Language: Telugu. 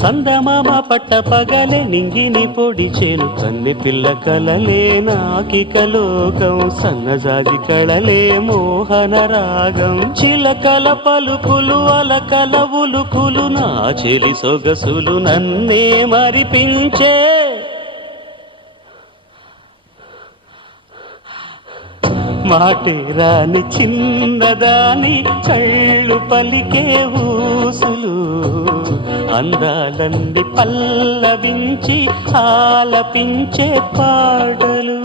చందమామ పట్ట పగలే నింగిని పొడిచేను కన్నె పిల్ల కలలే నాకిక లోకం సన్నజాజి కళలే మోహన రాగం చిలకల పలుకులు అలకల ఉలుకులు నా చెలి సొగసులు నన్నే మరిపించే మాటే రాని చిన్నదాని కళ్ళు పలికే ఊసులు అందాలన్నీ పల్లవించి ఆలపించే పాటలు